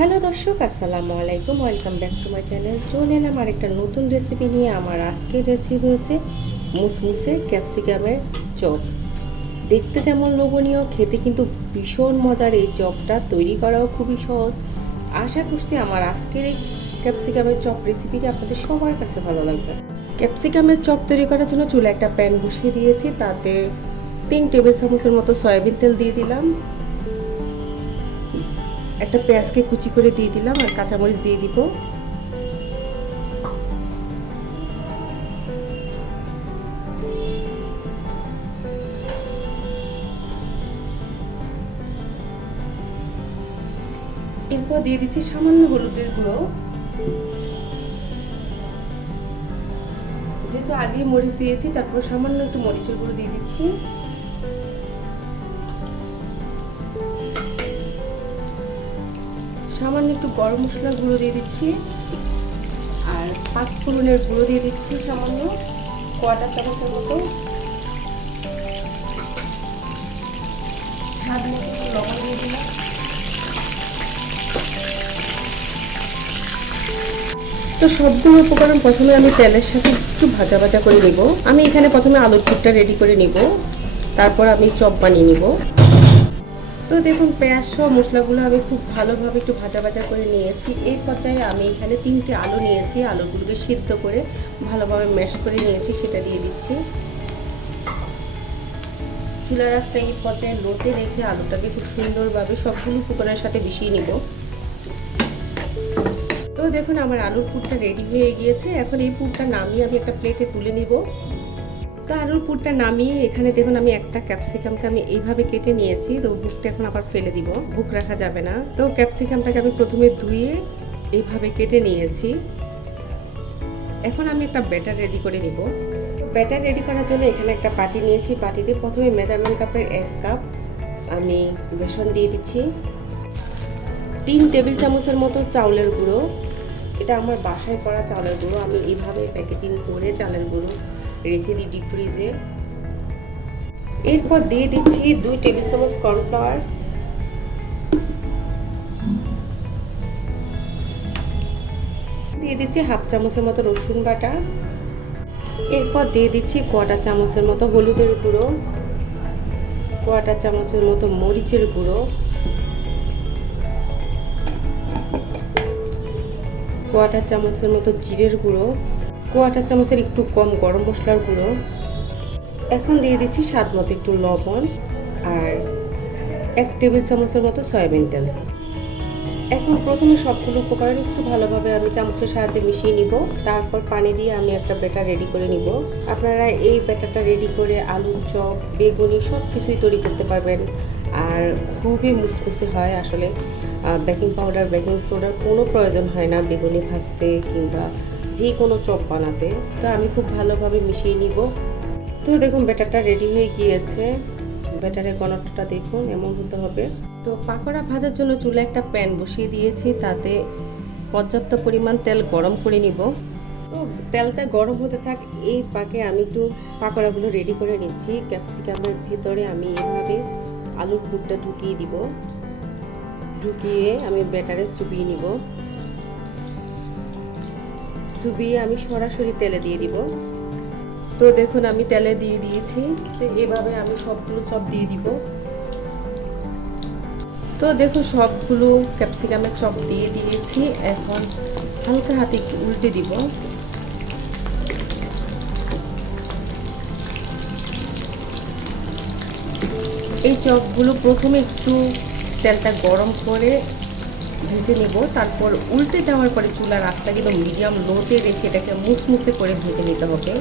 Hello দর্শক, আসসালামু আলাইকুম। Welcome back to my channel. চলে এলাম আরেকটা নতুন রেসিপি নিয়ে। আমার আজকের রেসিপি হচ্ছে মুসমুসে ক্যাপসিকামের চপ। দেখতে যেমন লোভনীয়, খেতে কিন্তু ভীষণ মজার। এই চপটা তৈরি করাও খুবই সহজ। আশা করছি আমার আজকের এই ক্যাপসিকামের চপ রেসিপিটি আপনাদের সবার কাছে ভালো লাগবে। ক্যাপসিকামের চপ তৈরি করার জন্য চুলে একটা প্যান বসিয়ে দিয়েছি। তাতে 3 টেবিল চামচের মতো সয়াবিন তেল দিয়ে দিলাম। একটা পেঁয়াজকে কুচি করে দিয়ে দিলাম আর কাঁচামরিচ দিয়ে দিব। এরপর দিয়ে দিচ্ছি সামান্য হলুদের গুঁড়ো। যেহেতু আগে মরিচ দিয়েছি, তারপর সামান্য একটু মরিচের গুঁড়ো দিয়ে দিচ্ছি। সামান্য একটু গরম মশলার গুঁড়ো দিয়ে দিচ্ছি আর 5 ফোড়নের গুঁড়ো দিয়ে দিচ্ছি সামান্য, 1/4 চামচের মতো। স্বাদ মতো লবণ দিয়ে দিলাম। তো সবগুলো উপকরণ প্রথমে আমি তেলের সাথে একটু ভাজা ভাজা করে নিব। আমি এখানে প্রথমে আলুর পুরটা রেডি করে নিব, তারপর আমি চপ বানিয়ে নিব। তো দেখুন, পেঁয়াজ সহ মশলাগুলো আমি খুব ভালোভাবে একটু ভাজা ভাজা করে নিয়েছি। এই পর্যায়ে আমি এখানে 3টে আলু নিয়েছি। আলুগুলোকে সিদ্ধ করে ভালোভাবে ম্যাশ করে নিয়েছি, সেটা দিয়ে দিচ্ছি। চুলার আঁচটা এই পর্যায়ে লোতে রেখে আলুটাকে খুব সুন্দরভাবে সবগুলো উপকরণের সাথে মিশিয়ে নিব। তো দেখুন, আমার আলুর পুরটা রেডি হয়ে গিয়েছে। এখন এই পুরটা নামিয়ে আমি একটা প্লেটে তুলে নিব। তো আলুর পুরটা নামিয়ে এখানে দেখুন, আমি একটা ক্যাপসিকামকে আমি এইভাবে কেটে নিয়েছি। তো বুকটা এখন আবার ফেলে দিব, বুক রাখা যাবে না। তো ক্যাপসিকামটাকে আমি প্রথমে ধুয়ে এইভাবে কেটে নিয়েছি। এখন আমি একটা ব্যাটার রেডি করে নিব। ব্যাটার রেডি করার জন্য এখানে একটা বাটি নিয়েছি। বাটিতে প্রথমে মেজারমেন্ট কাপের 1 কাপ আমি বেসন দিয়ে দিচ্ছি। 3 টেবিল চামচের মতো চাউলের গুঁড়ো। এটা আমার বাসায় করা চালের গুঁড়ো। আমি এইভাবে প্যাকেজিং করে চালের গুঁড়ো রেখে দিই ডিপ ফ্রিজে। এরপর দিয়ে দিচ্ছি 2 টেবিল চামচ কর্নফ্লাওয়ার, দিয়ে দিচ্ছি 1/2 চামচের মতো রসুন বাটা। এরপর দিয়ে দিচ্ছি 1/4 চামচের মতো হলুদের গুঁড়ো, 1/4 চামচের মতো মরিচের গুঁড়ো, 1/4 চামচের মতো জিরের গুঁড়ো, 1/4 চামচের একটু কম গরম মশলার গুঁড়ো। এখন দিয়ে দিচ্ছি স্বাদ মতো একটু লবণ আর 1 টেবিল চামচের মতো সয়াবিন তেল। এখন প্রথমে সবগুলো উপকরণ একটু ভালোভাবে আমি চামচের সাহায্যে মিশিয়ে নিব। তারপর পানি দিয়ে আমি একটা ব্যাটার রেডি করে নিব। আপনারা এই ব্যাটারটা রেডি করে আলুর চপ, বেগুনি সব কিছুই তৈরি করতে পারবেন। আর খুবই মুসমুসে হয় আসলে। বেকিং পাউডার, বেকিং সোডার কোনো প্রয়োজন হয় না বেগুনি ভাজতে কিংবা যে কোনো চপ বানাতে। তো আমি খুব ভালোভাবে মিশিয়ে নিব। তো দেখুন, ব্যাটারটা রেডি হয়ে গিয়েছে। ব্যাটারের ঘনত্বটা দেখুন, এমন হতে হবে। তো পাকোড়া ভাজার জন্য চুলে একটা প্যান বসিয়ে দিয়েছি। তাতে পর্যাপ্ত পরিমাণ তেল গরম করে নিব। তো তেলটা গরম হতে থাক, এই পাকে আমি একটু পাকোড়াগুলো রেডি করে নিচ্ছি। ক্যাপসিকামের ভেতরে আমি এভাবে আলুর পুরটা ঢুকিয়ে দিব। ঢুকিয়ে আমি ব্যাটারে চুবিয়ে নিব। চুবিয়ে আমি সরাসরি তেলে দিয়ে দিব। তো দেখুন, আমি তেলে দিয়ে দিয়েছি। তো এভাবে আমি সবগুলো চপ দিয়ে দিব। তো দেখুন, সবগুলো ক্যাপসিকামের চপ দিয়ে দিয়েছি। এখন হালকা হাতে একটু উল্টে দিব। এই চপগুলো প্রথমে একটু তেলটা গরম করে ভেজে নেব। তারপর উল্টে দেওয়ার পরে চুলার আঁচটা কিন্তু মিডিয়াম লোতে রেখে এটাকে মুসমুসে করে ভেজে নিতে হবে।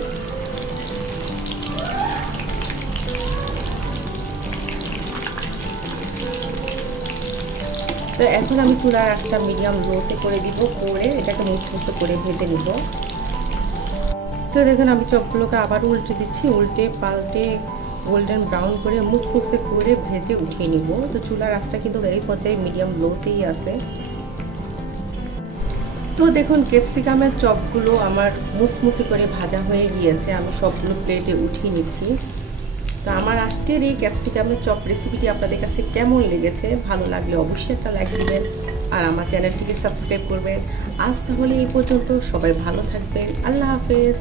তো এখন আমি চুলার আঁচটা মিডিয়াম লোতে করে দিব, করে এটাকে মুসমুসে করে ভেজে নিব। তো দেখুন, আমি চপগুলোকে আবার উল্টে দিচ্ছি। উল্টে পাল্টে গোল্ডেন ব্রাউন করে মুসমুসে করে ভেজে উঠিয়ে নিব। তো চুলার আঁচটা কিন্তু এই পর্যায়ে মিডিয়াম লোতেই আছে। তো দেখুন, ক্যাপসিকামের চপগুলো আমার মুসমুসে করে ভাজা হয়ে গিয়েছে। আমি সবগুলো প্লেটে উঠিয়ে নিচ্ছি। তো তো আমার আজকের এই ক্যাপসিকামের চপ রেসিপিটি আপনাদের কাছে কেমন লেগেছে, ভালো লাগলে অবশ্যই একটা লাইক দিবেন আর আমার চ্যানেলটিকে সাবস্ক্রাইব করবেন। আজ তাহলে এই পর্যন্ত, সবাই ভালো থাকবেন, আল্লাহ হাফেজ।